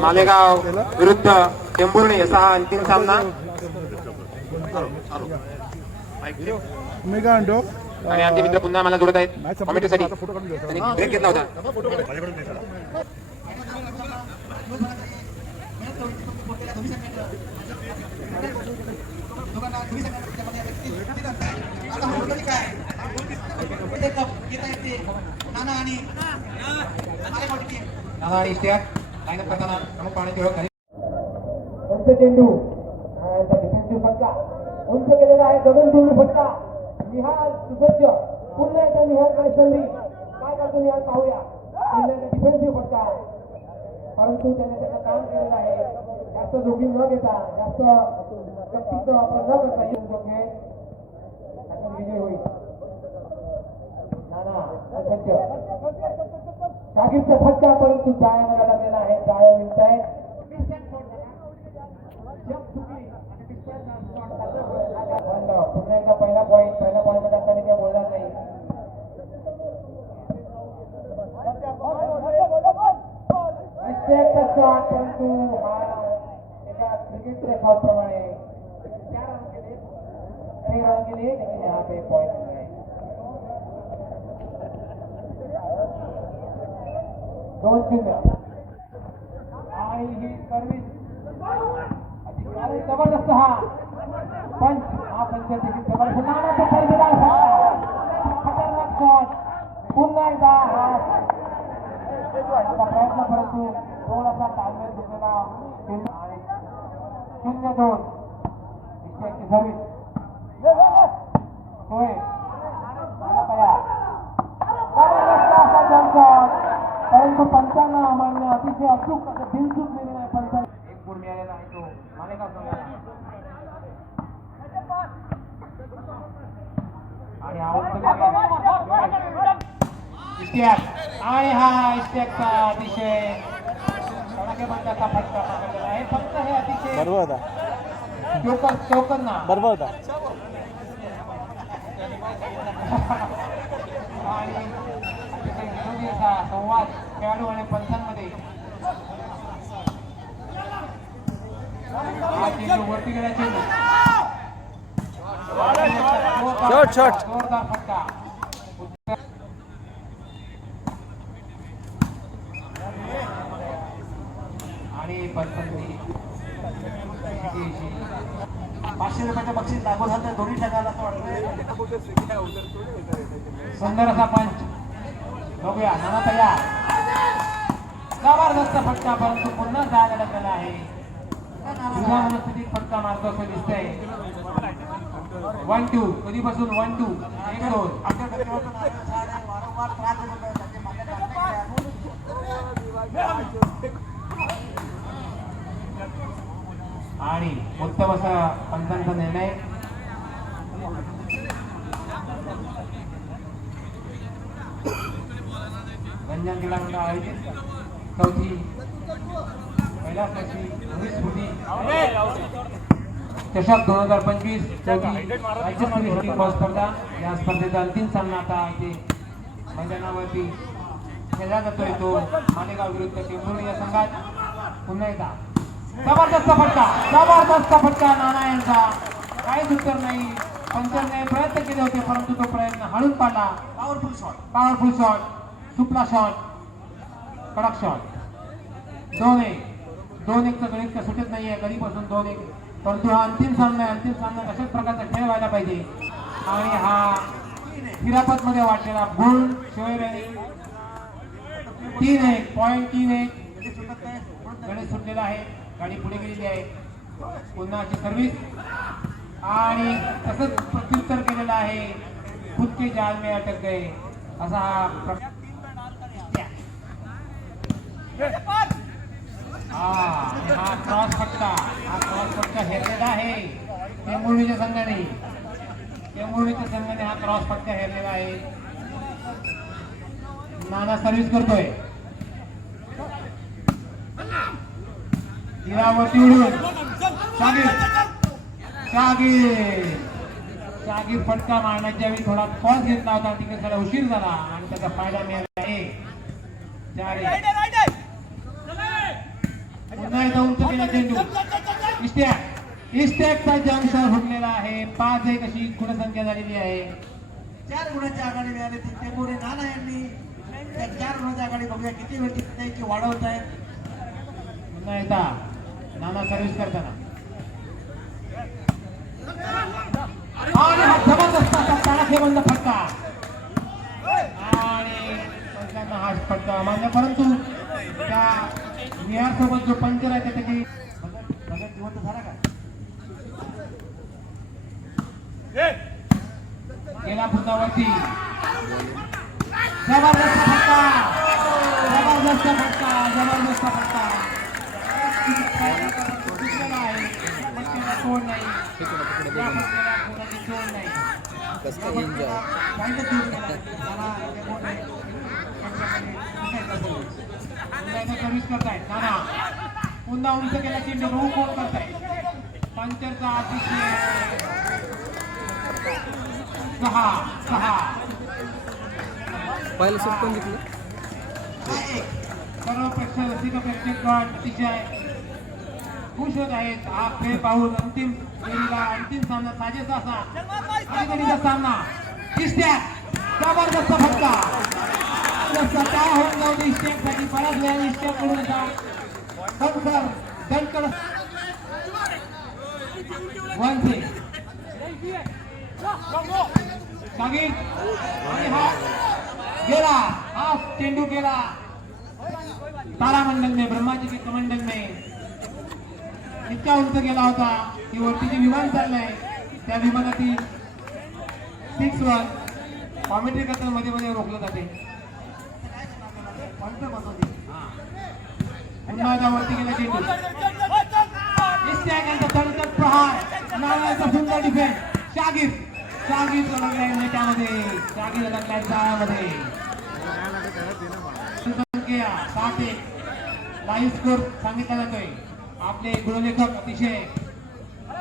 मालेगाव विरुद्ध टेंभुर्णी असा हा अंतिम सामना. मी काय म्हणतो आणि आमचे मित्र पुन्हा मला जोडत आहेत कॉमेंटसाठी. ब्रेक घेतला होता. चेंडू डिफेन्सिव्ह फटका उंच केलेला आहे. गगनचुंबी फटका. निहाल सुसज्ज. पुन्हा एकदा निहालकडे संधी. काय करतो निहाल पाहूया. पुन्हा एकदा डिफेन्सिव्ह फटका. परंतु त्याने त्याचं काम केलेलं आहे. जास्त जोखीम न घेता जास्त शक्तीचा वापर न करता येतो खेळ त्याचा विजय होईल. नाना सुसज्ज. शागिरचा फटका परंतु जाळ्यामध्ये अडकलेला आहे. जाळ्या मिळत आहे. पुन्हा एकदा पहिला पॉईंट मध्ये असताना काय बोलणार नाही. शॉट परंतु हा एका क्रिकेट रेकॉर्ड प्रमाणे 6 रन केले लेकिन यहाँ पे पॉइंट नहीं है. 2-0 आणि ही सर्व्हिस अधिकारी जबरदस्त. हा पंच देखील जबरदस्त. नानाचा खतरनाक शॉट. पुन्हा एकदा हा प्रयत्न परंतु थोडासा तालमेल दिलेला. 0-2 विषयाची सर्व्हिस होय. परंतु पंचांना अमान्य अतिशय अचूक असं बिनचूक दिलेला आहे. पंचांना एक गुण मिळालेला आहे तो मालेगाव संघाला. आणि इश्तियाक आणि हा इश्तियाकचा अतिशय कडाकेबंदाचा फटका मागवलेला आहे. फक्त हे अतिशय बरोबर होता. चौकन ना बरोबर होता. आणि अतिशय विनोदी असा संवाद खेळाडू आणि पंचांमध्ये. हा चेंडू वरती गेला. चेंडू जोरदार फटका. आणि 500 रुपयाचं बक्षीस लागू झालं. दोन्ही टाकायला असं वाटतंय. सुंदर असा पंच बघूया. नाना तयार. जबरदस्त फटका परंतु पुन्हा जायला लागलेला आहे. जुना मनस्थितीत फटका मारतो असं दिसतंय. 1-2 कधीपासून 1-2 1-2 आणि उत्तम असा पंचांचा निर्णय. रंजन क्रीडा मंडळ आयोजित चौथी पहिला स्पर्धी चषक 2025 राज्यस्तरीय स्पर्धा. या स्पर्धेचा अंतिम सामना आता इथे मैदानावरती खेळला जातोय. तो मालेगाव विरुद्ध टेंभुर्णी या संघात. पुन्हा एकदा जबरदस्त फटका नाना यांचा. काहीच उत्तर नाही. पंचांनी प्रयत्न केले होते परंतु तो प्रयत्न हळून पाडला. Powerful shot. सुपला शॉट. कडक शॉट. 2-1 चं गणित का सुटत नाहीये कधीपासून. 2-1 परंतु हा अंतिम सामना आहे. अंतिम सामन्यात अशाच प्रकारचा खेळ व्हायला पाहिजे. आणि हा हिरापत मध्ये वाटलेला गुण शोएब 3-1 पॉईंट. 3-1 गणित सुटलेला आहे. गाडी पुढे गेलेली आहे. पुन्हाची सर्व्हिस आणि तसंच प्रत्युत्तर केलेलं आहे. खुद के जाल में अटक गए असा हा क्रॉस फटका. हा क्रॉस फटका हेरलेला आहे टेंभुर्णीच्या संघाने. हा क्रॉस फटका हेरलेला आहे. नाना सर्व्हिस करतोय. तीरावरती उडून शागीर फटका मारण्याच्या वेळी थोडा पॉज घेतला होता. तिकडे थोडा उशीर झाला आणि त्याचा फायदा मिळाला आहे. पुन्हा एकदा उंच केला चेंडू. इस्टॅकचा जंप शॉट फुटलेला आहे. 5-1 अशी गुणसंख्या झालेली आहे. 4 गुणांची आघाडी मिळाली ती टेंबुरे नाना यांनी त्या 4 गुणांची आघाडी बघूया किती वेळ टिकते की वाढवत आहे. पुन्हा एकदा नाना सर्व्हिस करताना आणि हा जबरदस्त असा तडाखेबंद फटका आणि पंचांना हा फटका मान्य. परंतु त्या निहार सोबत जो पंचर आहे त्याची सगळ्यात जिवंत झाला का गेला फुटावरती. जबरदस्त फटका, जबरदस्त फटका, जबरदस्त फटका. दुसऱ्याला आहे फटक्याला तोड नाही, या फटक्याला कोणाची तोड नाही. पॉईंटच देऊन गेला. त्याला तोड नाही. पुन्हा एकदा सर्व्हिस करतायत नाना. पुन्हा उंच केला चेंडू. रोहू कोण करतायत. पंचरचा अतिशय 6 पहिलं शॉट कोण जिंकलं? सर्व प्रेक्षकगण अतिशय खुश होत आहेत हा खेळ पाहून. अंतिम फेरीला अंतिम सामना साजेसा असा अलीकडीचा सामना. इस्टॅक जबरदस्त फटका. काय होऊन जाऊ दे इस्टॅकसाठी. बऱ्याच वेळा इस्टॅक कडून असा दणकर वनचे आणि हा गेला. हा चेंडू गेला तारामंडल में, ब्रह्मा जी के कमंडल में. इतका उंच गेला होता की वरती जे विमान चाललंय त्या विमानातील 6-1 कॉमेंट्री करताना मध्ये मध्ये रोखलं जाते. पुन्हा एकदा वरती गेला चेंडू. इस्टॅक यांचा तडकट प्रहार. नावाचा सुंदर डिफेन्स. शागिर लगलाय नेटामध्ये. शागिर लगलाय जाळ्यामध्ये. संख्या 7-1 लाईव्ह स्कोर सांगितला जातोय. आपले गृहलेखक अतिशय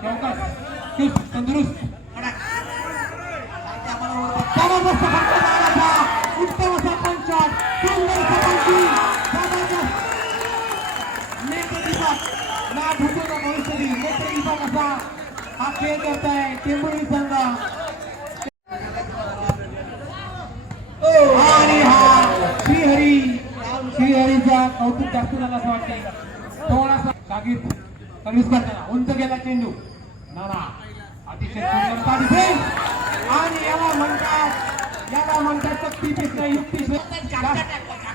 चौकस तंदुरुस्त जबरदस्त फटका मारायचा. उत्तम असा पंच शॉट. सुंदर असा पंची. जबरदस्त नेत्रदीपक ना भूतोला भविष्यदी नेत्रदीपक असा हा खेळ करताय टेंबुर्णी संघ. आणि हा श्रीहरीचा कौतुक जास्त झालं असं वाटतंय. थोडासा शागिर सर्व्हिस करताना उंच गेला चेंडू. नाना अतिशय सुंदरता डिफेन्स. आणि याला म्हणतात शक्तीपेक्षा युक्ती.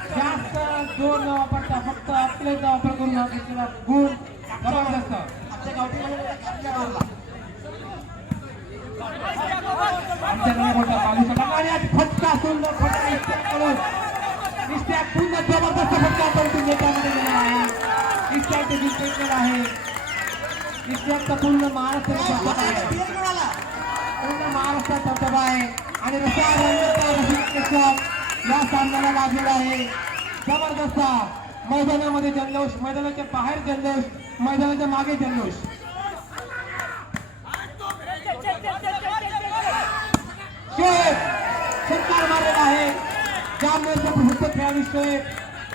जास्त जोर न वापरता फक्त आपल्याचा वापर करून घेतलेला गुण जबरदस्त. आमच्या गावठी आमच्याकडे मोठा पालू शकला आणि आज फटका सुंदर फटका इस्टॅककडून. इस्टॅक पुन्हा जबरदस्त फटका परंतु नेटामध्ये गेलेला आहे. इस्टॅक देखील पेटलेला आहे. इस्टॅकचा पूर्ण महाराष्ट्राचा धबधबा आहे. पूर्ण महाराष्ट्रात धबधबा आहे आणि या सामन्याला लागलेला आहे. जबरदस्त मैदानामध्ये जल्लोष, मैदानाच्या बाहेर जल्लोष, मैदानाच्या मागे जल्लोष. षटकार मारलेला आहे. जामनेरचा प्रसिद्ध खेळाडू शोएब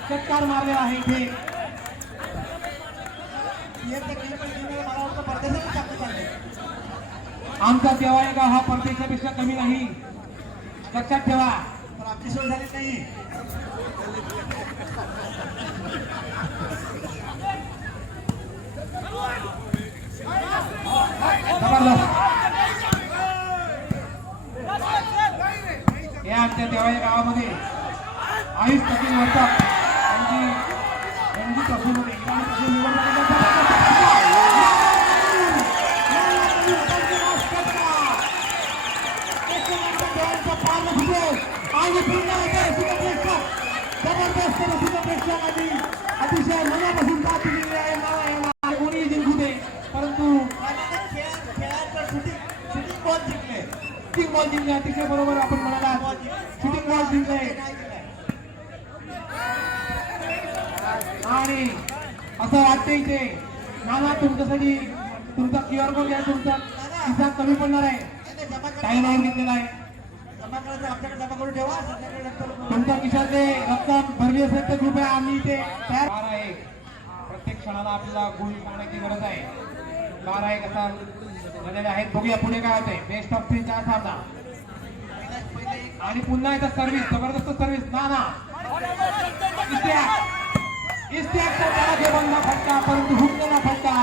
षटकार मारलेला आहे इथे. आमचा देवाळेगाव हा परदेशापेक्षा कमी नाही, लक्षात ठेवा. तर आपली सोय झाली नाही. या आमच्या देवाळी गावामध्ये 22 टक्के वर्षात त्यांची रणजित ट्रॉफीमध्ये अतिशय मनापासून साथ दिलेली आहे. कोणीही जिंकू दे, परंतु शूटिंग बॉल जिंकले. शूटिंग बॉल जिंकले. अतिशय बरोबर आपण म्हणाला. शूटिंग बॉल जिंकले आणि असं वाटतं इथे नाना तुमच्यासाठी तुमचा क्यूआर कोड घ्या. तुमचा हिसाब कमी पडणार आहे. टाइम आउट घेतलेला आहे. जमा करायचं आमच्याकडे जमा करून ठेवा. संध्याकाळी तुमच्या खिशातले रक्कम भरली असेल तर कृपया आम्ही इथे तयार आहे. प्रत्येक क्षणाला आपल्याला गुण काढण्याची गरज आहे. 12-1 असा झालेले आहेत. बघूया पुढे काय होते. बेस्ट ऑफ 3 चा सामना आणि पुन्हा एकदा सर्व्हिस, जबरदस्त सर्व्हिस. नाना इस्त्यागचा त्याला घेऊन फटका, परंतु हुकलेला फटका.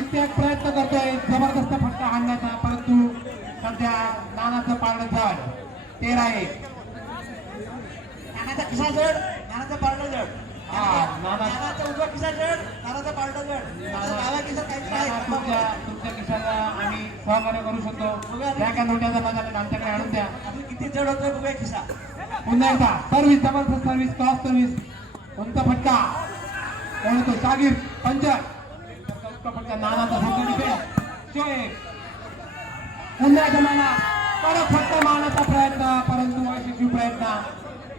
इस्त्याग प्रयत्न करतोय जबरदस्त फटका हाणण्याचा, परंतु सध्या नानाचं पारडं जड. 13-1. नानाचा खिसा जड, नानाचा पारडं जड. नाना नानाचा उजवा खिसा जड, नानाचा पारडं जड. डाव्या खिशात काहीतरी आहे. तुमच्या खिशाला आम्ही सहकार्य करू शकतो. त्या काय नोट्याचा बघायला आमच्याकडे आणून द्या. अजून किती जड होतोय बघूया खिसा. पुन्हा एकदा सर्व्हिस, जबरदस्त सर्व्हिस, क्रॉस सर्व्हिस. कोणता फटका कोण होतो? सागीर पंचर. फटका नानाचा संघ डिफेन्स. शोएब पुन्हा एकदा नाना कडक फटका मारण्याचा प्रयत्न, परंतु अयशस्वी प्रयत्न.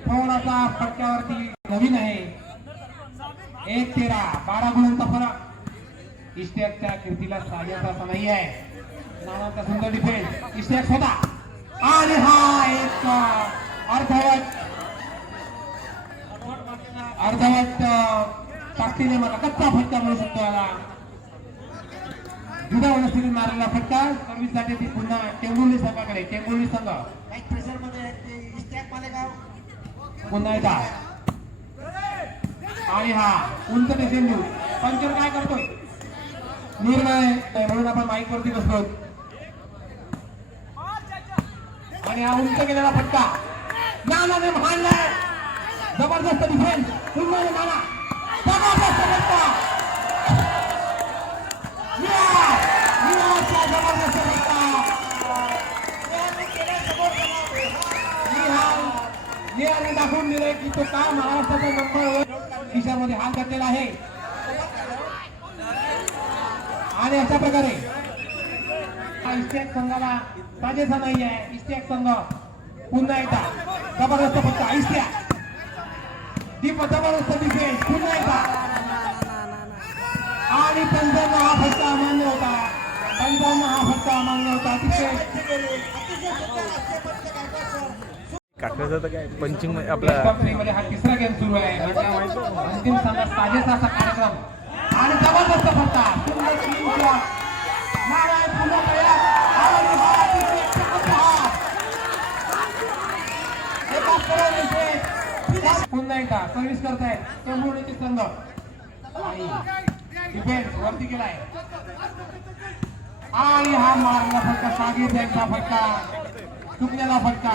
थोडासा फटक्यावरती नवीन आहे. 1-13, 12 गुणांचा फरक. इस्त्यागच्या कीर्तीला साजेसा असा नाही आहे. नानाचा सुंदर डिफेन्स. इस्त्याग स्वतः आणि हा एक अर्धवट ताकदीने मला कच्चा फटका मिळू शकतो. याला जुदा वनस्थितीत मारलेला फटका. सर्व्हिस साठी ती पुन्हा टेंबुर्ली संघाकडे. टेंबुर्ली संघ काही प्रेशर मध्ये आहेत ते इस्त्याग मालेगाव. पुन्हा एकदा आणि हा उंच ते चेंडू. पंचर काय करतोय? निर्णय म्हणून आपण माईक वरती बसलो. आणि हा उंच गेलेला फटका नानाने मारलाय. जबरदस्त डिफेन्स. पुन्हा नाना जबरदस्त फटका. जबरदस्त फटका. निहाने दाखवून दिले की तो का महाराष्ट्राचा नंबर खिशामध्ये हात घातलेला आहे. आणि अशा प्रकारे इस्त्याग संघाला साजेसा नाही आहे. इस्त्याग संघ पुन्हा एकदा जबरदस्त फटका. इस्त्याग जबरदस्त डिफेन्स. पुन्हा एकदा आणि पंचांना हा फटका अमान्य होता. पंचांना हा फटका अमान्य होता. काकाचं तर काय पंचिंग आपला मध्ये हा तिसरा गेम सुरू आहे. अंतिम सामना साजेसा असा कार्यक्रम आणि जबरदस्त फटका. सुंदर स्क्रीन शॉट. नारायण पुन्हा तयार आणि हा तिसरा फटका. एका करोड पुन्हा एकदा सर्व्हिस करतायत टेंबुर्लीचे संघ. आणि डिफेन्स वरती केलाय आणि हा मारला फटका. सागीर यांचा फटका. चुकलेला फटका.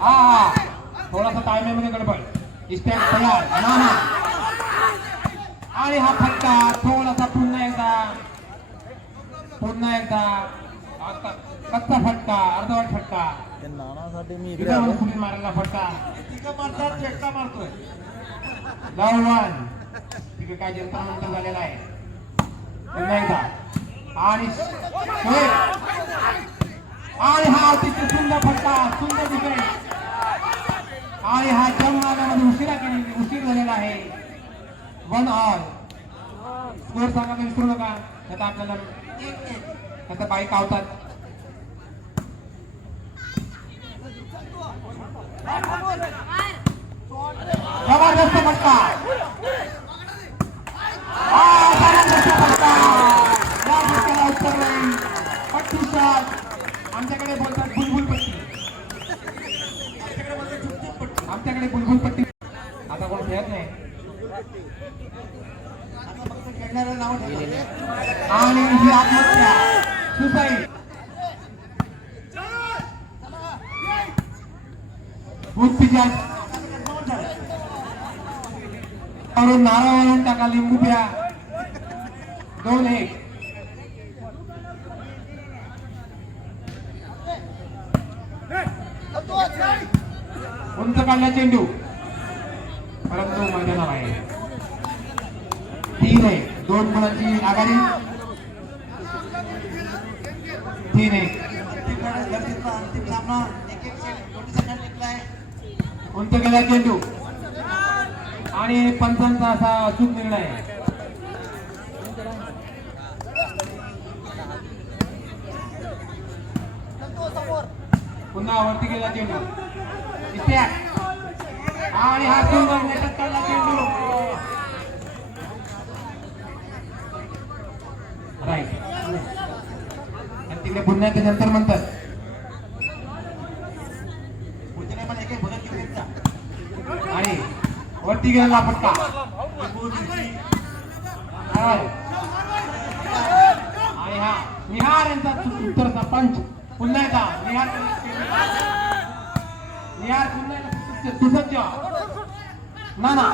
हा थोडासा टायमिंगमध्ये गडबड. इस्त्याग तयार. नाना आणि हा फटका थोडासा पुन्हा एकदा कच्चा फटका, अर्धवट फटका. नानासाठी मी इकडे मारलेला फटका. तिथं मारतात चेष्टा मारतोय. लावण तिकडे काय जंतरमंतर झालेला आहे. पुन्हा एकदा आणि हा अतिशय सुंदर फटका. सुंदर डिफेन्स. आणि हा जमनामध्ये उशीर झालेला आहे. 1 ऑल. स्कोर सांगायला विसरू नका. आता आपल्याला आता बाईक आवतात. जबरदस्त फटका. जबरदस्त फटका. या फटक्याला उत्तर नाही. पट्टी शॉट. आमच्याकडे बोलतात बुलबुल पट्टी. आमच्याकडे बुलबुल पट्टी. आता कोण खेळत नाही. खेळणाऱ्याला नाव ठेवतात. आणि ही आत्महत्या. सुसाईड. उत्तेजन करून नारळ टाका. लिंबू प्या. 2-1. उंच काढला चेंडू परंतु मैदानावर आहे. 3-1. 2 गुणांची आघाडी. 3-1. अंतिम सामना एक दोन्ही संघांनी जिंकलाय. उंच गेला चेंडू आणि पंचांचा असा अचूक निर्णय. समोर पुन्हा वरती गेला चेंडू इस्त्याक आणि हा सुंदर नेटात काढला चेंडू राईट आणि तिकडे पुन्हा ते नंतर म्हणतात आणि वरती गेलेला फटका आणि हा निहार यांचा उत्तरचा पंच पुन्हा एकदा निहार पुन्हा एकदा सुसज्ज नाना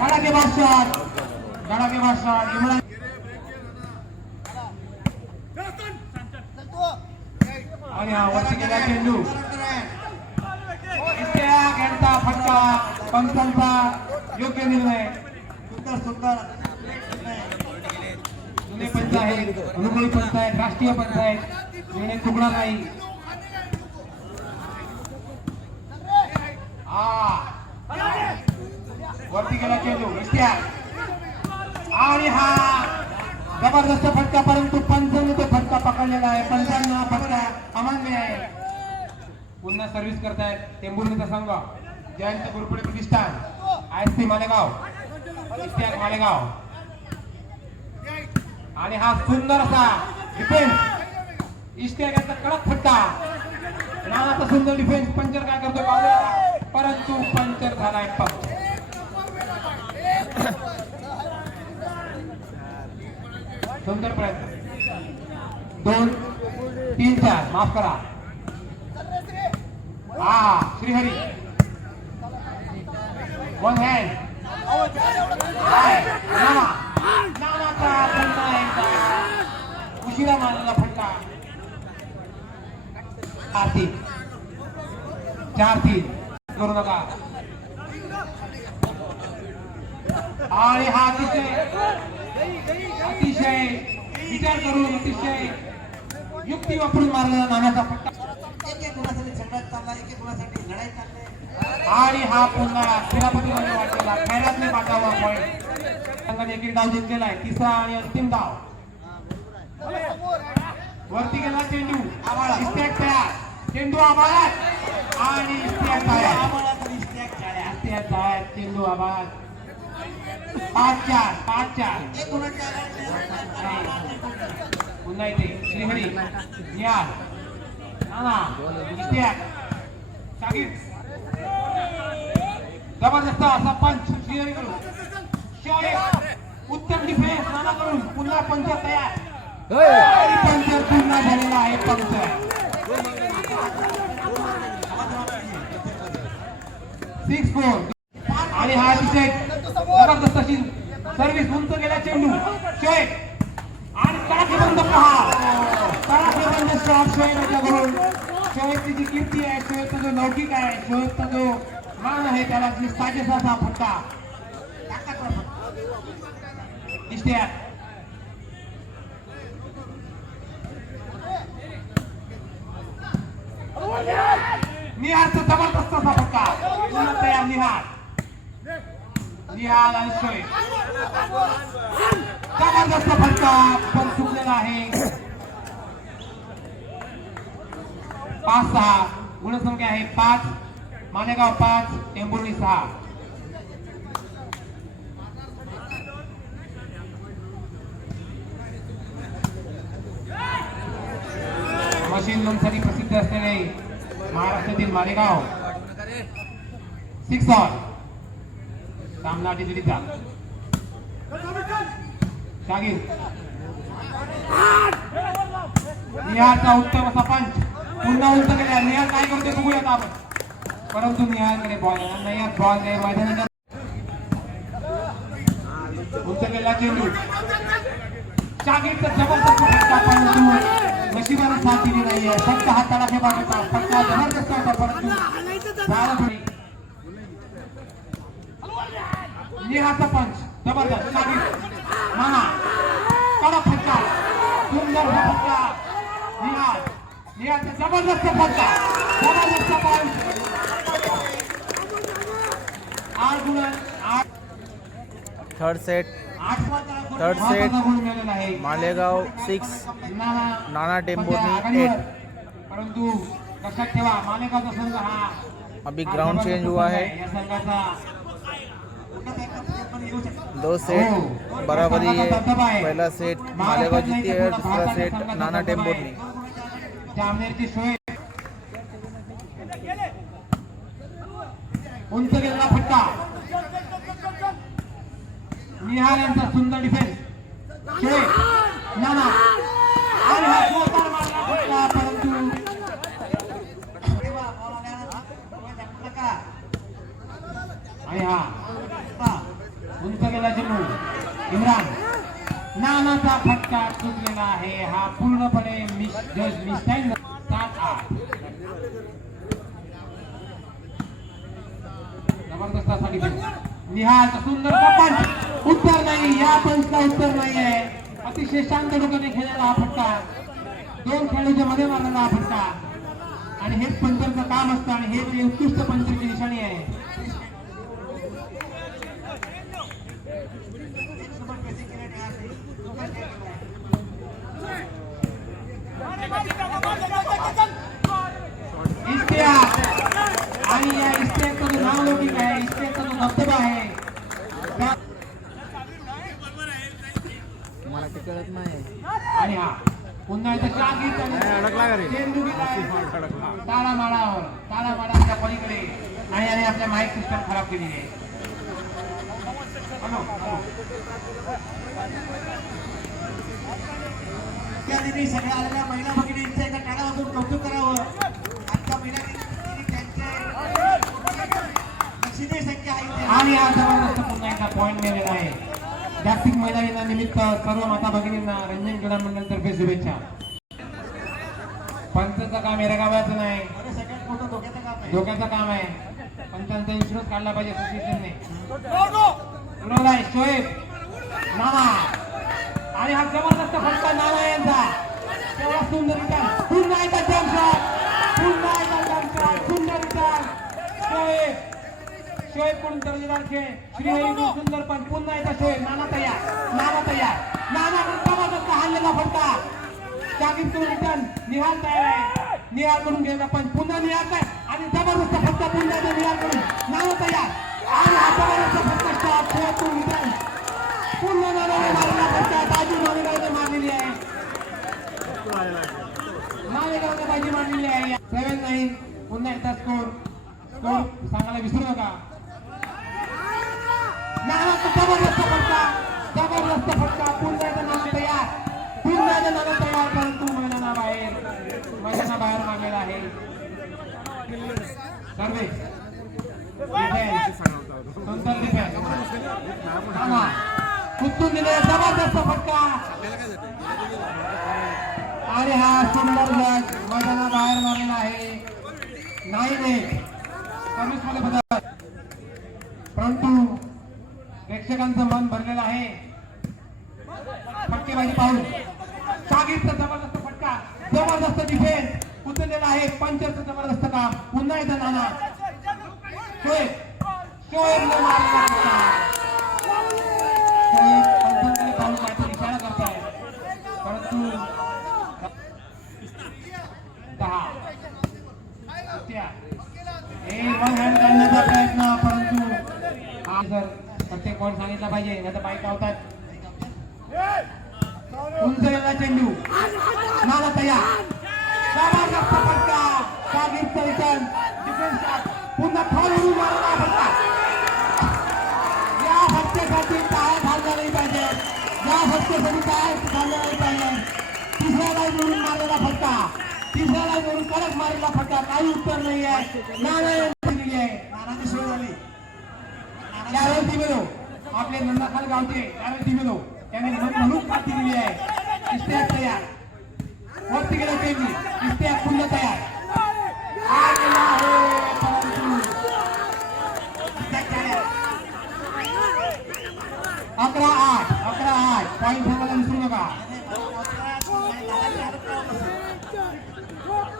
धडाकेबाज शॉट इम्रान आणि हा वरती गेला चेंडू इस्त्याक यांचा फटका पंचांचा योग्य निर्णय सुंदर जुने पंच आहेत अनुभवी पंच आहेत राष्ट्रीय पंच आहेत निर्णय चुकणार नाही वरती गेला चेंडू इस्त्याक आणि हा जबरदस्त फटका परंतु पंचांनी तो फटका पकडलेला आहे पंचांना फटका अमान्य आहे पुन्हा सर्व्हिस करतायत टेंभुर्णीचा संघ जयंत गुरुपुडे प्रतिष्ठान ISP मालेगाव इस्त्याक मालेगाव आणि हा सुंदर असा डिफेन्स इस्त्याक यांचा कडक फटका नानाचा सुंदर डिफेन्स पंचर काय करतो पाहूया परंतु पंचर झालाय पंच सुंदर प्रयत्न 2 3 4 माफ करा श्रीहरी वन हँड नानाचा पुन्हा एकदा उशिरा मारलेला फटका 4-3 करू नका आणि हा अतिशय विचार करून अतिशय युक्ती वापरून मारलेला नानाचा फटका एक गुणासाठी झगडा चालला एक गुणासाठी लढाई चालली आणि हा पुन्हा खेळापतीमध्ये वाटलेला खैरातने पाठावा पॉईंट संघाने एक डाव जिंकलेला आहे तिसरा आणि अंतिम डाव वरती गेला चेंडू इस्त्याक तयार चेंडू आबाळात आणि इस्त्याक तयार चेंडू आबाळात 5-4 एक गुणाच्या पुन्हा इथे श्रीहरी निहाल नाना इस्त्याक शागिर जबरदस्त असा पंच श्रीहरी करून उत्तम डिफेन्स नाना करून पुन्हा पंच तयार पंचर पुन्हा झालेला आहे पंच 6-4 आणि हा अतिशय जबरदस्त अशी सर्व्हिस उंच गेला चेंडू शोएब आणि तडाखेबंद तडाखेबंद शॉट शोएबच्याकडून शोएबची जी कीर्ती आहे शोएबचा जो लौकिक आहे शोएबचा जो मान आहे त्याला साजेसा असा फटका इस्त्याक निहारचा जबरदस्त असा फटका पुन्हा तयार निहाल आणि शोएब जबरदस्त फटका पण चुकलेला आहे 5-6 गुणसंख्या आहे 5 मालेगाव 5 टेंभुर्णी 6 मशीन लोणसाठी प्रसिद्ध असलेले महाराष्ट्रातील मालेगाव 6 ऑन सामना डिजिटचा शागिर निहारचा उत्तम असा पंच पुन्हा उंच केला निहार काय करते बघूयात आपण परंतु निहारकडे बॉल नाही बॉल नाही मैदानाच्या उंच केला चेंडू शागिरचा जबरदस्त फटका परंतु नशिबाने साथ दिली नाहीये फक्त हाताला खेळा होता फटका जबरदस्त होता परंतु निहारचा पंच जबरदस्त शागिर नाना कडक फटका सुंदर फटका निहारचा जबरदस्त फटका जबरदस्त पंच 8 गुण 8 थर्ड सेट मालेगाव 6 नाना टेंभुर्णी 8 परंतु लक्षात ठेवा मालेगावचा संघ हा अभी ग्राउंड चेंज हुआ है, या संघाचा 2 सेट बराबरी है। पहला सेट मालेगाव जीती है और दूसरा सेट नाना टेंभुर्णी। जामनेरची सोय उंच गेलेला फटका, निहाल यांचा सुंदर डिफेन्स, सोय नाना आणि हा जोरदार मारला फटका, परंतु आणि हा उंच गेला चेंडू इम्रान, नानाचा फटका चुकलेला आहे, हा पूर्णपणे मिसटाईम 7-8 जबरदस्त असा डिफेन्स, निहालचा सुंदर पंच, उत्तर नाही, या पंचला उत्तर नाही आहे, अतिशय शांत डोक्याने खेळलेला हा फटका, 2 खेळाडूच्या मध्ये मारलेला हा फटका, आणि हेच पंचांचं काम असतं आणि हेच उत्कृष्ट पंचांची निशाणी आहे। आणि या इस्टेटचा जो नावलौकिक आहे, इस्टेटचा जो धबधबा आहे, मला ते कळत नाही। आणि हा पुन्हा एकदा शागिर्द आणि चेंडू ताळामाळाच्या पलीकडे आणि आपल्या माईक सिस्टम खराब केलेली आहे। त्या दिनी सगळ्या आलेल्या महिला भगिनींचं एका टाळ्यामधून कौतुक करावं। आजच्या महिला त्यांचे संख्या आहे आणि हा जबरदस्त पुन्हा एकदा पॉईंट मिळालेला आहे। जागतिक महिला दिनानिमित्त सर्व माता भगिनींना रंजन क्रीडा मंडळातर्फे शुभेच्छा। पंचांचं काम एरगावाचं नाही, सगळ्यात मोठं धोक्याचं काम आहे, डोक्याचं काम आहे, पंचांचा विश्वास काढला पाहिजे असोसिएशनने। शोएब नाना आणि हा जबरदस्त फटका नाना यांचा, तेवढा सुंदर रिटर्न, पुन्हा एकदा जंप शॉट, सुंदर रिटर्न, शोएब कडून दर्जेदार खेळ, श्रीहरी सुंदर पण पुन्हा एकदा शोएब, नाना तयार, नाना जबरदस्त हाणलेला फटका, शागिर्द रिटर्न, निहाल तयार आहे, निहाल कडून गेला पण पुन्हा निहाल आहे आणि जबरदस्त फटका पुन्हा एकदा निहाल कडून, नाना तयार आणि हा जबरदस्त फटका स्टॉप, शोएब रिटर्न, पुन्हा नानाने मारलेला फटका, बाजू मालेगावने मारलेली आहे, मालेगावने बाजी मारलेली आहे। 7-9 पुन्हा एकदा स्कोर सांगायला विसरू नका। नानाचा जबरदस्त फटका, पुन्हा एकदा नाना तयार, परंतु मैदानाबाहेर मारलेला आहे। सर्वेश सुंदर डिफेन्स, नाना कुठून दिले जबरदस्त फटका आणि हा सुंदर गट मैदानाबाहेर मारलेला आहे। 9-8 सर्विस मध्ये बदल, परंतु प्रेक्षकांचं मन भरलेलं आहे। फटकेबाजी पाहून शागिर्दचा जबरदस्त फटका, जबरदस्त डिफेन्स उचललेला आहे, पंचांचं जबरदस्त काम, पुन्हा एकदा नाना, शोएबने मारलेला फटका, शोएब पंचांकडे पाहून काहीतरी इशारा करताय, परंतु 10 वन हँड करण्याचा प्रयत्न, परंतु हा जर प्रत्येक पॉईंट सांगितला पाहिजे नाही तर बाईक लावतात। उंच गेला चेंडू, नाना तयार, जबरदस्त फटका, शागिर्द रिटर्न, डिफेन्स पुन्हा खालून मारला फटका, या फटकेसाठी काय झालं नाही पाहिजे, या फटकेसाठी काय झालं नाही पाहिजे। तिसऱ्या लाईनवरून मारलेला फटका, तिसऱ्या लाईनवरून कडक मारलेला फटका, काही उत्तर नाही आहे, नाना दिलेली आहे, नानाची सोय झाली। त्यावेळेस दिमेलो आपले नंदाखाल गावचे, त्यावेळेस दिमेलो त्याने म्हणून पाठी दिली आहे। इस्तेक तयार, वरती गेला चेंडू, इस्तेक पुन्हा तयार, आलेला आहे, परंतु 11-8 पॉईंट ठेवायला विसरू नका।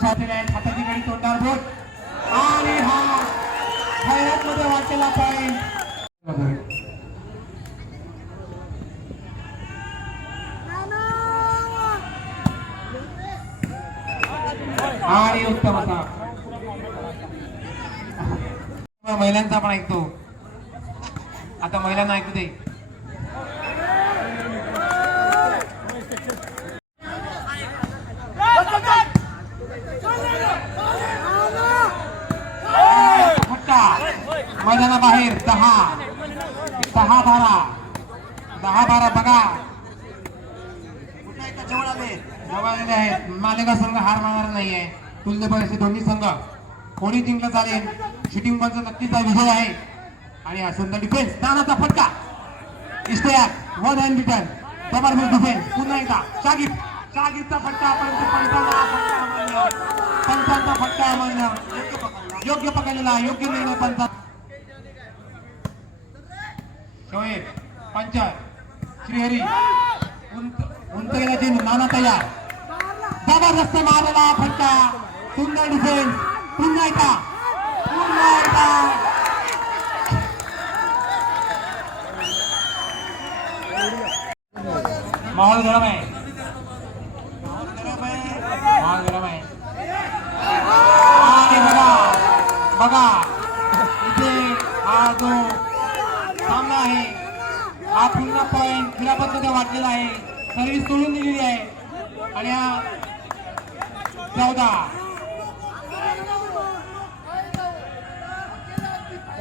हाताची गडी तोंडावर बोट आणि हा खैरात मध्ये वाटलेला पॉईंट, आणि उत्तम असा महिलांचा पण ऐकतो. आता महिलांना ऐकू दे. फटका मैदानाबाहेर 10-12 बघा पुन्हा एकदा जवळ आले. जवळ आलेले आहेत. मालेगाव संघ हार मानणार नाहीये. तुल्यबळ असे दोन्ही संघ कोणी जिंकलं चालेल. शूटिंग बॉलचा नक्कीच विजय आहे. आणि हा सुंदर डिफेन्स नानाचा फटका इस्टेयाक वन हँड रिटर्न जबरदस्त डिफेन्स पुन्हा एकदा शागिबचा फटका परंतु पंचांचा फटका अमान्य योग्य पकडलेला योग्य निर्णय पंचा शोएब पंचर श्रीहरी उंच गेल्याची नाना तयार जबरदस्त मारलेला फटका सुंदर डिफेन्स पुन्हा एकदा माहोल गरम आहे. माहोल गरम आहे. आणि बघा इथे हा जो सामना आहे हा पुन्हा पॉईंट क्रीडापद्धतीने वाटलेला आहे. सर्व्हिस सोडून दिलेली आहे. आणि हा 14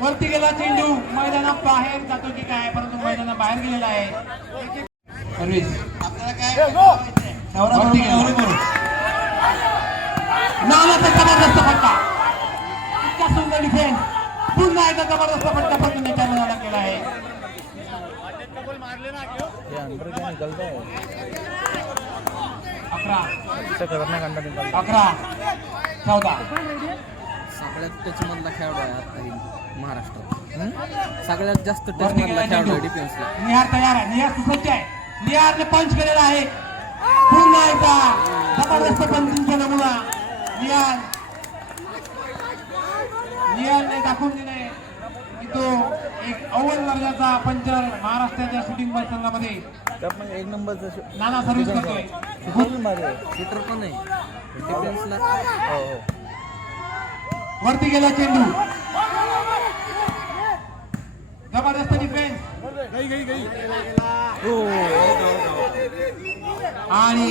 वरती गेला चेंडू मैदानाबाहेर जातो की काय परंतु मैदानाबाहेर गेलेला आहे. सर्व्हिस आपल्याला काय वरती गेला. नानाचा जबरदस्त फटका इतका सुंदर डिफेन्स पुन्हा एकदा जबरदस्त फटका पण त्याच्या मनाला केला आहे. ये अंदर क्या निकलता है 11 इससे खतरनाक अंडा निकलता 14 सगळ्यात टच मधला खेळाडू आहे आता महाराष्ट्रात. सगळ्यात जास्त टच मधला खेळाडू आहे डिफेन्सला. निहार तयार आहे. निहार सुसज्ज आहे. निहारने पंच केलेला आहे. पुन्हा एकदा जबरदस्त पंचिंगचा नमुना निहारने दाखवून दिले की तो एक अव्वल वर्गाचा पंचर महाराष्ट्राच्या शूटिंग बॉल संघामध्ये एक नंबरचा नाना सर्व्हिस करतोय. शूटर पण आहे डिफेन्सला. हो वरती गेला चेंडू जबरदस्त डिफेन्स आणि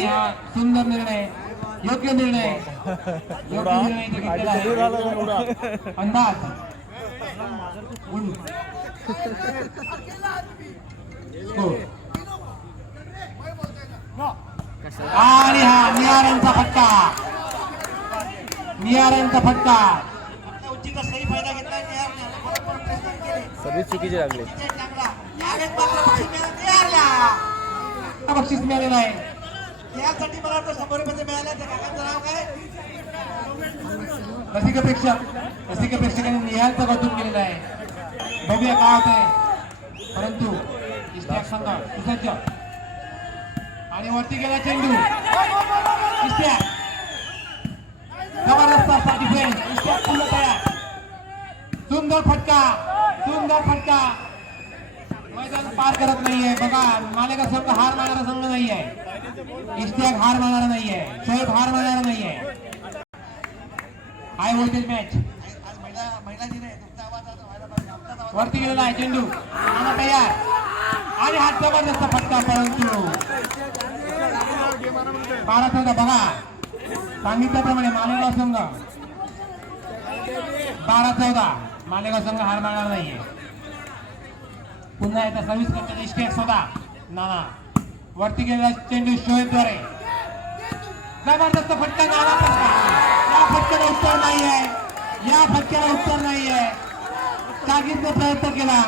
सुंदर निर्णय योग्य निर्णय इथे घेतलेला आहे. अंदाज आणि हा निहारांचा फटका उच्चीचा सही फायदा घेतला. बरोबर प्रयत्न केले. सर्विस चुकीची लागली. चांगला यावेळेस मात्र बक्षीस बक्षीस मिळालेलं मिळालं. आहे. त्यासाठी मला वाटतं 100 रुपये मिळाले. त्या काकांचं नाव काय? रसिक प्रेक्षकांनी निहालचं कौतुक केलेलं आहे. बघूया काय होतंय. परंतु इस्टेक संघ सुसज्ज आणि वरती गेला चेंडू इस्टेक जबरदस्त असा डिफेन्स इस्टेक पुन्हा तयार. सुंदर फटका मैदान पार करत नाहीये. बघा मालेगाव संघ हार मानणारा संघ नाहीये. इस्टेक हार मानणारा नाहीये. शोएब हार मानणारा नाहीये. हाय व्होल्टेज मॅच महिला दिन आहे. तुमचा आवाज आता व्हायला पाहिजे. आमचाच आवाज. वरती गेलेला आहे चेंडू नाना तयार आणि हा जबरदस्त फटका परंतु 12-14 बघा सांगितल्याप्रमाणे मालेगाव संघ 12-14 मालेगाव संघ हार मानणार नाहीये. पुन्हा एकदा सर्व्हिस करताना इस्टेक स्वतः नाना वरती गेलेला चेंडू शोएबद्वारे जबरदस्त फटका नाना फटका. या फटक्याला उत्तर नाहीये. शागिदने प्रयत्न केला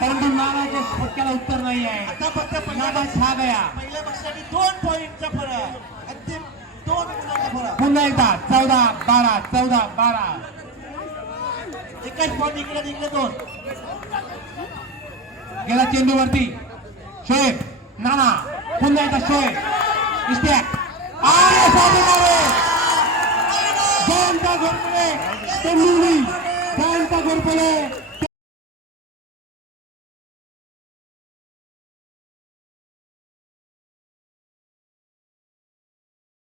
परंतु नानाच्या फटक्याला उत्तर नाहीये. आता फक्त नाना छा गया. पहिल्या पक्षाने 2 पॉईंटचा फरक. अंतिम 2 गुणांचा फरक. पुन्हा एकदा 14-12 एकच पॉईंट इकडे 2. गेला चेंडू वरती शोएब नाना पुन्हा एकदा शोएब इस्टेक आणि जयंत घोरपडे